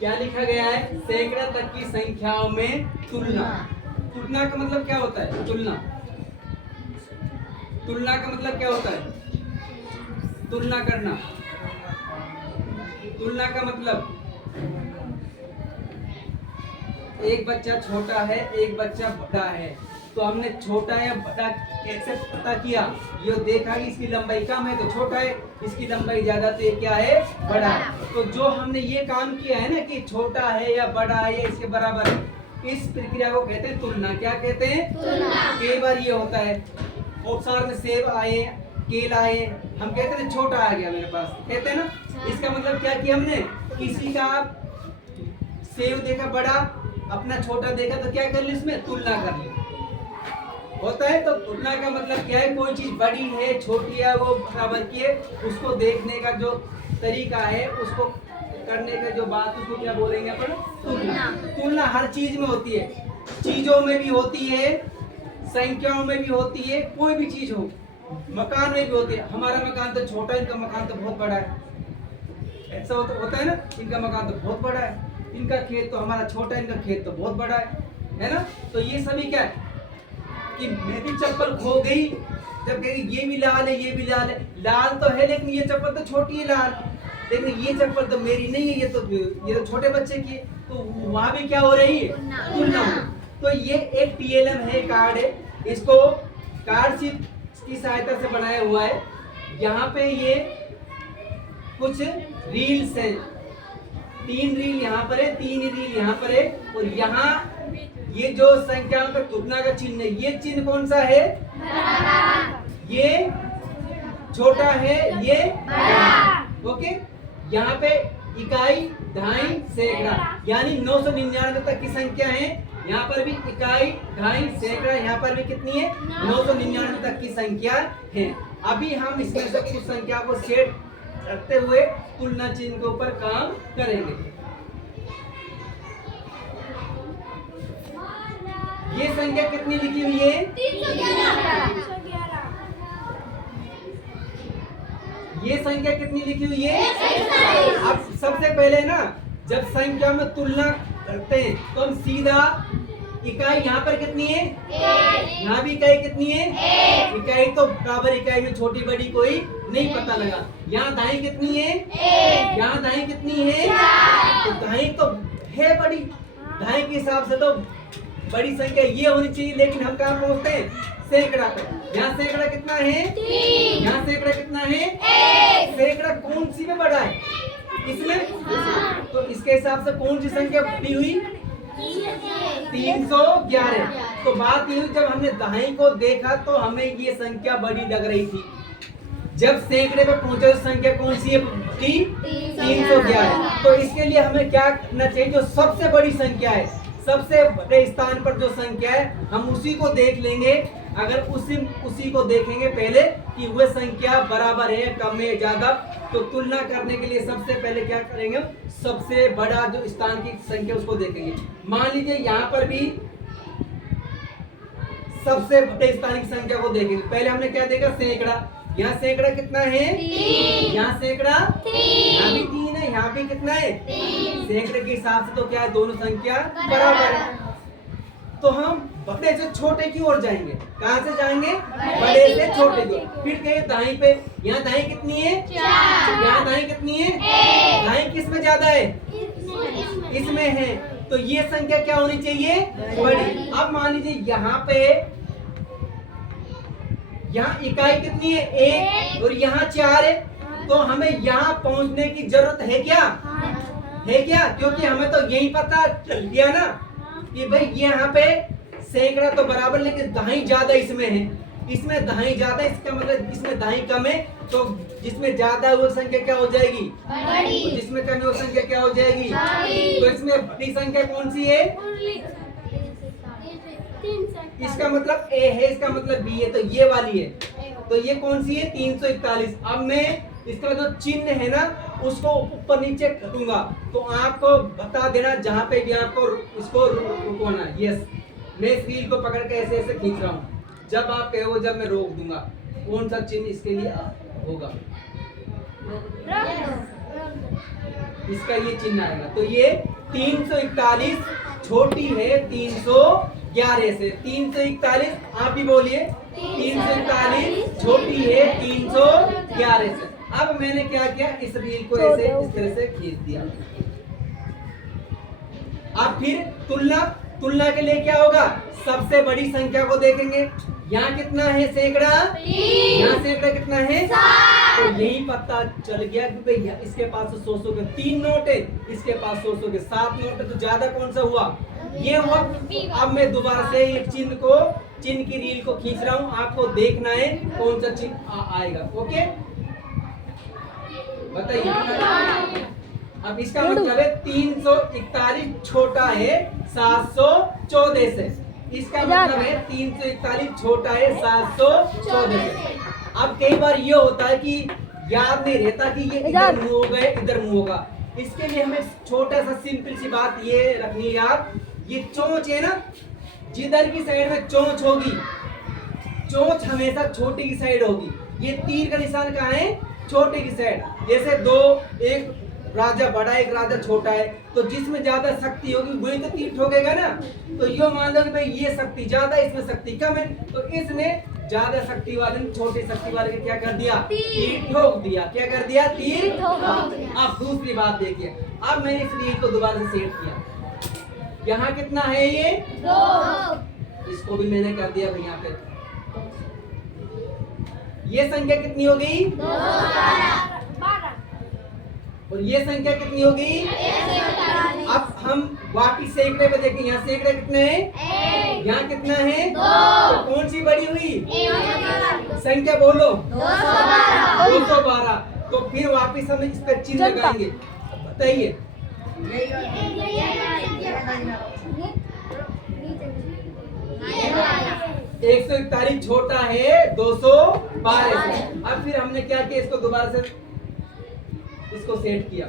क्या लिखा गया है? सैकड़ा तक की संख्याओं में तुलना। तुलना का मतलब क्या होता है? तुलना का मतलब क्या होता है? तुलना करना। तुलना का मतलब एक बच्चा छोटा है, एक बच्चा बड़ा है, तो हमने छोटा या बड़ा कैसे पता किया? ये देखा कि इसकी लंबाई कम है तो छोटा है, इसकी लंबाई ज्यादा तो ये क्या है? बड़ा है। तो जो हमने ये काम किया है ना कि छोटा है या बड़ा है या इसके बराबर है, इस प्रक्रिया को कहते हैं तुलना। क्या कहते हैं? तुलना। कई बार ये होता है, औजार में सेब आए, केला आए, हम कहते हैं छोटा आ गया मेरे पास, कहते हैं ना। इसका मतलब क्या किया हमने? किसी का सेब देखा बड़ा, अपना छोटा देखा, तो क्या कर ली? इसमें तुलना कर ली। होता है तो तुलना का मतलब क्या है? कोई चीज बड़ी है, छोटी है, वो बराबर की है, उसको देखने का जो तरीका है, उसको करने का जो बात, उसको क्या बोलेंगे अपन? तुलना। तुलना हर चीज में होती है, चीजों में भी होती है, संख्याओं में भी होती है, कोई भी चीज हो, मकान में भी होती है। हमारा मकान तो छोटा है, इनका मकान तो बहुत बड़ा है, ऐसा होता है ना। इनका मकान तो बहुत बड़ा है, इनका खेत तो हमारा छोटा है, इनका खेत तो बहुत बड़ा है ना। तो ये सभी क्या है कि मेरी चप्पल खो गई, जब कहेगी ये भी लाल है, ये भी लाल है, लाल तो है लेकिन ये चप्पल तो छोटी है लाल, लेकिन ये चप्पल तो मेरी नहीं है, ये तो छोटे बच्चे की है। तो वहां भी क्या हो रही है? तुलना। तो ये एक टीएलएम है, कार्ड है, इसको कार्ड शीट की सहायता से बनाया हुआ है। यहाँ पे ये कुछ रील्स है, 3 रील यहाँ पर है, 3 रील यहाँ पर है, और यहाँ ये जो संख्या का तुलना का चिन्ह है, ये चिन्ह कौन सा है? ये छोटा है, ये बड़ा। ओके, यहाँ पे इकाई, दहाई, सैकड़ा, यानी 999 तक की संख्या है। यहाँ पर भी इकाई, दहाई, सैकड़ा, यहाँ पर भी कितनी है? 999 तक की संख्या है। अभी हम इसमें से कुछ संख्या को सेट रखते हुए तुलना चिन्ह के ऊपर काम करेंगे। ये संख्या कितनी लिखी हुई है? 311। ये संख्या कितनी लिखी हुई है? 141। अब सबसे पहले ना, जब संख्या में तुलना करते हैं तो हम सीधा इकाई यहाँ पर कितनी है? 1। यहाँ भी इकाई कितनी है? 1। इकाई तो बराबर इकाई में छोटी बड़ी कोई नहीं पता लगा। यहाँ दहाई कितनी है? 1। यहाँ दहाई कितनी है? 4। तो दहाई तो है बड़ी, दहाई के हिसाब से तो बड़ी संख्या ये होनी चाहिए, लेकिन हम कहाँ पहुँचते हैं? सैकड़ा पे। यहाँ सैकड़ा कितना है? 3। यहाँ सैकड़ा कितना है? 1। सैकड़ा कौन सी में बड़ा है? इसमें। तो इसके हिसाब से कौन सी संख्या बड़ी हुई? 311। तो बात ये हुई, जब हमने दहाई को देखा तो हमें ये संख्या बड़ी लग रही थी, जब सैकड़े पे पहुंचे तो संख्या कौन सी है? 311। तो इसके लिए हमें क्या करना चाहिए? जो सबसे बड़ी संख्या है, सबसे बड़े स्थान पर जो संख्या है, हम उसी को देख लेंगे। अगर उसी को देखेंगे पहले कि वह संख्या बराबर है, कम है, ज्यादा, तो तुलना करने के लिए सबसे पहले क्या करेंगे? सबसे बड़ा जो स्थान की संख्या उसको देखेंगे। मान लीजिए यहाँ पर भी सबसे बड़े स्थान की संख्या को देखेंगे। पहले हमने क्या देखा? सैकड़ा। यहाँ सैकड़ा कितना है? 3। यहाँ सैकड़ा 3। यहाँ भी 3 है, यहाँ भी कितना है? 3। सैकड़े के हिसाब से तो क्या है? दोनों संख्या बराबर है। तो हम बड़े से छोटे की ओर जाएंगे। कहाँ से जाएंगे? बड़े से छोटे की ओर। फिर कहे दहाई पे, यहाँ दहाई कितनी है? 4। यहाँ दहाई कितनी है? 1। दहाई किस में ज्यादा है? इसमें है। तो ये संख्या क्या होनी चाहिए? बड़ी। अब मान लीजिए यहाँ पे, यहाँ इकाई कितनी है? 1, और यहाँ 4 है, तो हमें यहाँ पहुंचने की जरूरत है क्या? है क्या? क्योंकि हमें तो यही पता चल गया ना कि भाई यहाँ पे सैकड़ा तो बराबर, लेकिन दहाई ज्यादा इसमें है, इसमें दहाई ज्यादा, इसका मतलब इसमें दहाई कम है, तो जिसमें ज्यादा है वो संख्या क्या हो जाएगी? बड़ी। जिसमें कम है वो संख्या क्या हो जाएगी? छोटी। तो इसमें बड़ी संख्या कौन सी है? इसका मतलब ए है, इसका मतलब बी है, तो ये वाली है। तो ये कौन सी है? 341। अब मैं इसका जो चिन्ह है ना, उसको ऊपर नीचे करूंगा, तो आपको बता देना जहां पे भी आपको इसको रुकवाना। यस, मैं इस रील को पकड़ के ऐसे ऐसे खींच रहा हूँ, जब आप कहो जब मैं रोक दूंगा, कौन सा चिन्ह इसके लिए होगा? इसका ये चिन्ह आएगा। तो ये 341 छोटी है 311 से। 341 आप भी बोलिए, 341 छोटी है 311 से। अब मैंने क्या किया, इस रील को ऐसे इस तरह से खींच दिया। अब फिर तुलना के लिए क्या होगा, सबसे बड़ी संख्या को देखेंगे। यहाँ कितना है सैकड़ा, यहाँ सैकड़ा कितना है, तो यही पता चल गया कि भैया इसके पास 100 के 3 नोट है, इसके पास 100 के 7 नोट है, तो ज्यादा कौन सा हुआ, ये हुआ। अब मैं दोबारा से एक चिन्ह की रील को खींच रहा हूँ, आपको देखना है कौन सा चिन्ह आएगा। ओके, बताइए। अब इसका मतलब है 341 छोटा है 714 से। इसका मतलब है 341 छोटा है 714 से। अब कई बार ये होता है कि याद नहीं रहता कि ये इधर मुंह होगा इधर मुंह होगा। इसके लिए हमें छोटा सा सिंपल सी बात ये रखनी है याद, ये चोंच है ना, जिधर की साइड में चोंच होगी, चोंच हमेशा छोटी की साइड होगी। ये तीर का निशान कहाँ है, छोटे की साइड। जैसे दो, एक राजा बड़ा एक राजा छोटा है, तो जिसमें ज्यादा शक्ति होगी वही तो तीर ठोकेगा ना। तो यो मान लो कि भाई ये शक्ति ज्यादा, इसमें शक्ति कम है, तो इसने ज्यादा शक्ति वाले ने छोटे शक्ति वाले के क्या कर दिया, तीर ठोक दिया। क्या कर दिया, तीर ठोक दिया। अब दूसरी बात देखिए, अब मैंने इस रील को दोबारा से सेट किया। यहाँ कितना है, ये 2, इसको भी मैंने कर दिया भाई यहाँ पे। ये संख्या कितनी हो गई, 212। और ये संख्या कितनी हो गई, 141। अब हम वापिस सैकड़े पे देखें, यहाँ सैकड़े कितने हैं, यहाँ कितना है, 2। तो कौन सी बड़ी हुई, संख्या बोलो, 212। तो फिर वापिस हम इस पर चिन्ह लगाएंगे। बताइए, 141 छोटा है 212 से। अब फिर हमने क्या किया, इसको दोबारा से इसको सेट किया।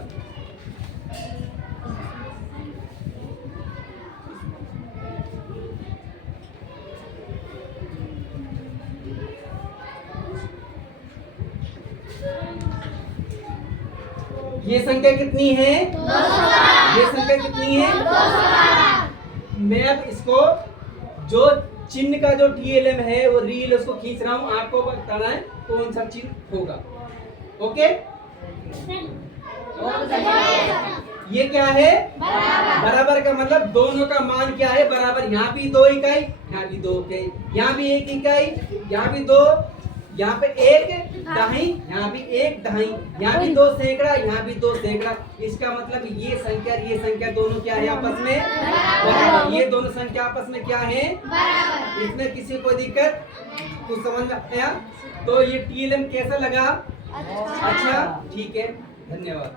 ये संख्या कितनी है, 212। ये संख्या कितनी है, 212। मैं अब इसको जो चिन्ह का जो TLM है वो रील उसको खींच रहा हूं, आपको बताना है कौन सा चिन्ह होगा। ओके, ये क्या है, बराबर का मतलब दोनों का मान क्या है, बराबर। यहाँ भी 2 इकाई, यहाँ भी 2 इकाई, यहाँ भी 1 इकाई, यहाँ भी 2, यहाँ पे 1 दहाई, यहाँ भी 1 दहाई, यहाँ भी 2 सैकड़ा, यहाँ भी 2 सैकड़ा। इसका मतलब ये संख्या दोनों क्या है, आपस में बराबर। ये दोनों संख्या आपस में क्या है, बराबर। इसमें किसी को दिक्कत कुछ समझ में आया? तो ये TLM कैसा लगा, अच्छा, ठीक है, धन्यवाद।